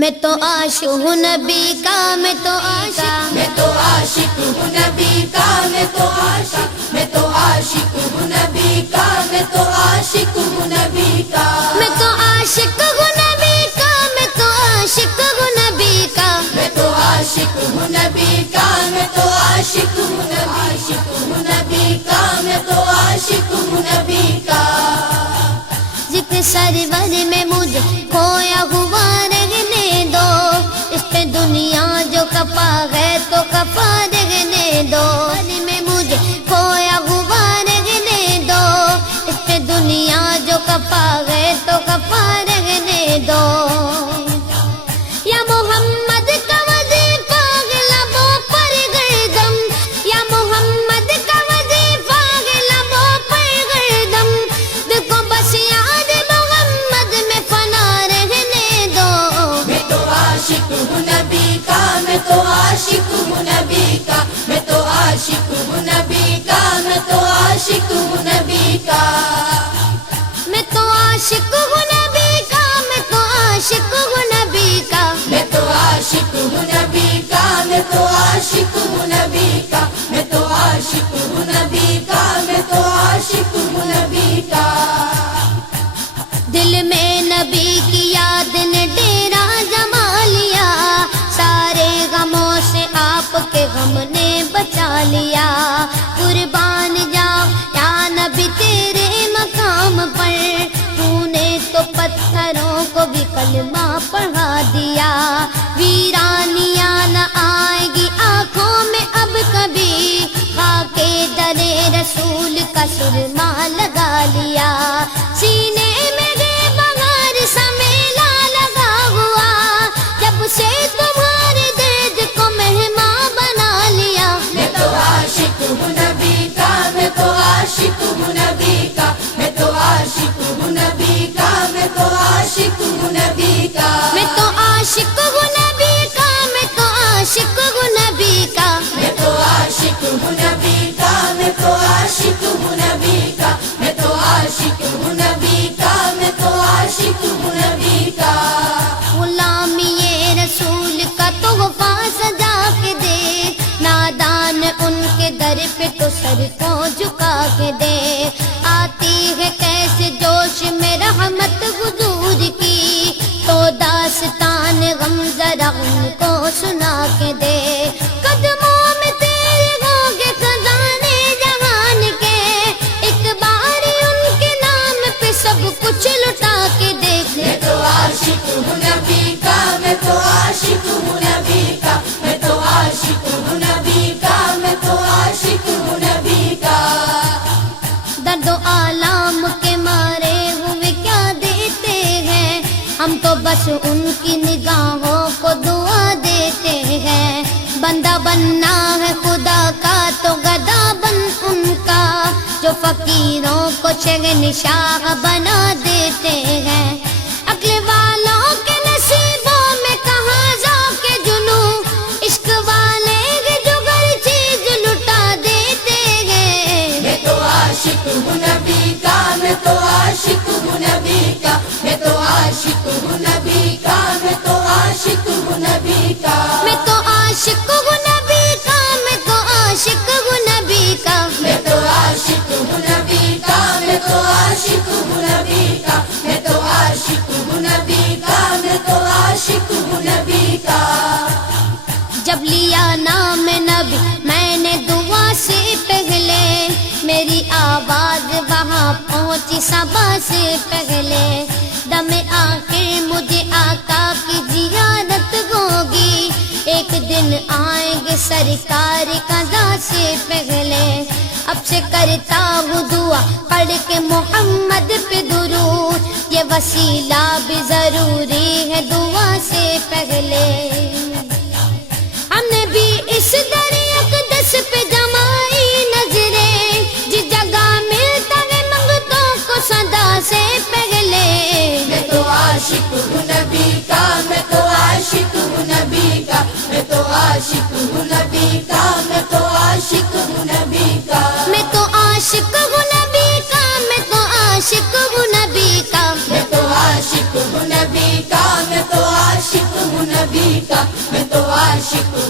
میں تو عاشق ہوں نبی کا، میں تو عاشق، میں تو عاشق ہوں نبی کا، میں تو عاشق، میں تو عاشق ہوں نبی کا، میں تو عاشق ہوں نبی کا، میں تو عاشق ہوں نبی کا، میں تو عاشق ہوں نبی کا، میں تو عاشق ہوں نبی کا، میں تو عاشق ہوں نبی کا، میں تو عاشق ہوں نبی کا، ذکر سرور میں مجھے کھویا ہوا رہنے دو، اس پہ دنیا جو کفا ہے تو کفا رہنے دو، میں مجھے کھویا ہوا رہنے دو، اس پہ دنیا جو کفا ہے تو کفا رہنے دو، یا محمد کا وظیفہ لبوں پر گردم، یا محمد کا وظیفہ لبوں پر گردم، دیکھو بس یاد محمد میں فنا رہنے دو، میں تو عاشق ہوں نبی کا، میں تو عاشق ہوں نبی کا، میں تو عاشق ہوں نبی کا، میں تو عاشق ہوں نبی کا، میں تو عاشق ہوں نبی کا، میں تو عاشق ہوں نبی کا، میں تو عاشق ہوں نبی کا، میں تو عاشق ہوں نبی کا، میں تو عاشق ہوں نبی کا، میں تو عاشق ہوں نبی کا، دل میں نبی کی یاد نے ڈیرا جما لیا، سارے غموں سے آپ کے غم نے بچا لیا، قربان جاؤ یا نبی تیرے مقام پر، تو نے تو پتھروں کو بھی کلمہ پڑھا دیا، ویرانیاں نہ آئے گی آنکھوں میں اب کبھی، خاک درے رسول کا سرما لگا لیا، سینے میں گے بغیر سمیلا لگا ہوا، جب سے تمہارے درد کو مہمان بنا لیا، میں تو عاشق ہوں نبی کا، میں تو عاشق ہوں نبی کا، میں تو عاشق ہوں نبی کا، میں تو عاشق ہوں نبی کا، میں تو عاشق ہوں نبی کا، میں تو عاشق ہوں نبی کا، میں تو عاشق ہوں نبی کا، میں تو عاشق ہوں نبی کا، میں تو عاشق ہوں نبی کا، میں تو عاشق ہوں نبی کا، غلامی رسول کا تحفہ سجا کے دے، نادان ان کے در پہ تو سر کو جھکا کے دے، آتی ہے کیسے جوش میں رحمت حضور کی، تو داستان غم ذرا ان کو سنا کے دے، قدموں میں تیرے ہوں گے خزانے جہان کے، ایک بار ان کے نام پہ سب کچھ لٹا کے دیکھ، میں تو عاشق ہوں نبی کا، میں تو عاشق ہوں نبی کا، میں تو عاشق ہوں نبی کا، میں تو عاشق ہوں نبی کا، درد و آلام کے مارے ہوئے کیا دیتے ہیں، ہم تو بس ان کی نگاہوں کو دعا دیتے ہیں، بندہ بننا ہے خدا کا تو گدا بن ان کا، جو فقیروں کو شہنشاہ بنا دیتے ہیں، عقل والوں کے نصیبوں میں کہاں ذوق جنو، عشق والے جو ہر چیز لٹا دیتے ہیں، میں تو عاشق ہوں نبی کا، میں تو عاشق ہوں نبی کا، میں تو عاشق ہوں نبی کا، میں تو عاشق ہوں نبی کا، میں تو عاشق ہوں نبی کا، میں تو عاشق ہوں نبی کا، میں تو عاشق ہوں نبی کا، میں تو عاشق ہوں نبی کا، میں تو عاشق ہوں نبی کا، میں تو عاشق ہوں نبی کا، جب لیا نام نبی میں نے دعا سے پہلے، میری آواز وہاں پہنچی صبا سے پہلے، دم آخر مجھے آقا کی زیارت ہوگی، ایک دن آئیں گے سرکار قضا سے پہلے، اب سے کرتا ہوں دعا پڑھ کے محمد پہ درود، یہ وسیلہ بھی ضروری ہے دعا سے پہلے، ہم نے بھی اس در اقدس پہ جمائی نظریں، جس جگہ ملتا ہے منگتوں کو صدا سے پہلے، میں تو عاشق ہوں نبی کا، میں تو عاشق ہوں نبی کا، میں تو عاشق ہوں نبی کا، میں تو عاشق ہوں نبی کا، میں تو عاشق ہوں نبی کا، میں تو عاشق ہوں نبی کا، میں تو عاشق ہوں نبی کا، میں تو عاشق ہوں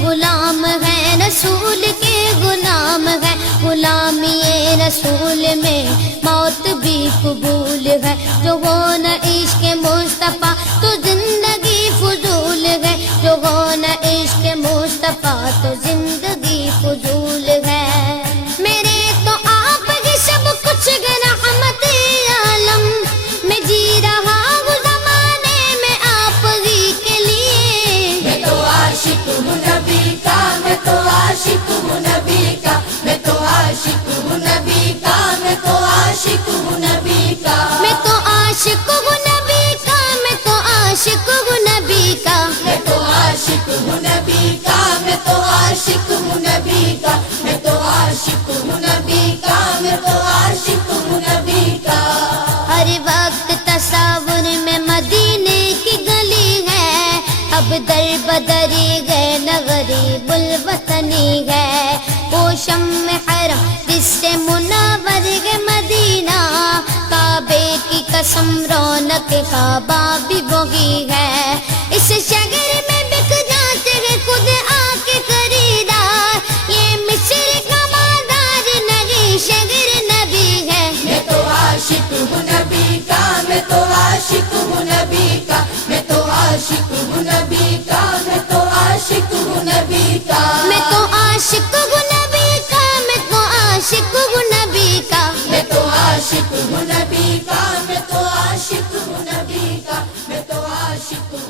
غلام ہے رسول کے غلام ہے، غلامی رسول میں موت بھی قبول ہے، جو ہو نہ عشق مصطفیٰ تو زندگی فضول ہے، جو ہو نہ عشق مصطفیٰ تو زندگی فضول ہے۔ میرے تو آپ ہی سب کچھ رحمت عالم، میں جی رہا ہوں زمانے میں آپ ہی کے لیے۔ میں تو عاشق ہوں نبی کا، میں تو عاشق ہوں نبی کا، میں تو عاشق ہوں نبی کا، میں تو عاشق ہوں نبی کا۔ میں تو عاشق ہوں نبی کا، میں تو عاشق ہوں نبی کا، میں تو عاشق ہوں نبی کا، میں تو عاشق ہوں نبی کا، میں تو عاشق ہوں نبی کا، میں تو عاشق ہوں نبی کا۔ ہر وقت تصور میں مدینے کی گلی ہے، اب در بدری گئے نہ غریب الوطنی ہے، وہ شمع حرم جس سے منور ہے مدینہ، کعبے کی قسم رونق کعبہ بھی وہی ہے، اس شہر میں بک جاتے ہیں خود آ کے خریدار، یہ مصر کا بازار نہیں شہر نبی ہے۔ میں تو عاشق ہوں نبی کا، میں تو عاشق ہوں نبی کا، میں تو عاشق ہوں نبی کا، میں تو عاشق ہوں نبی کا۔ میں تو عاشق ہوں نبی کا، میں تو عاشق ہوں نبی کا، میں تو عاشق ہوں نبی کا، میں تو عاشق ہوں نبی کا، میں تو عاشق ہوں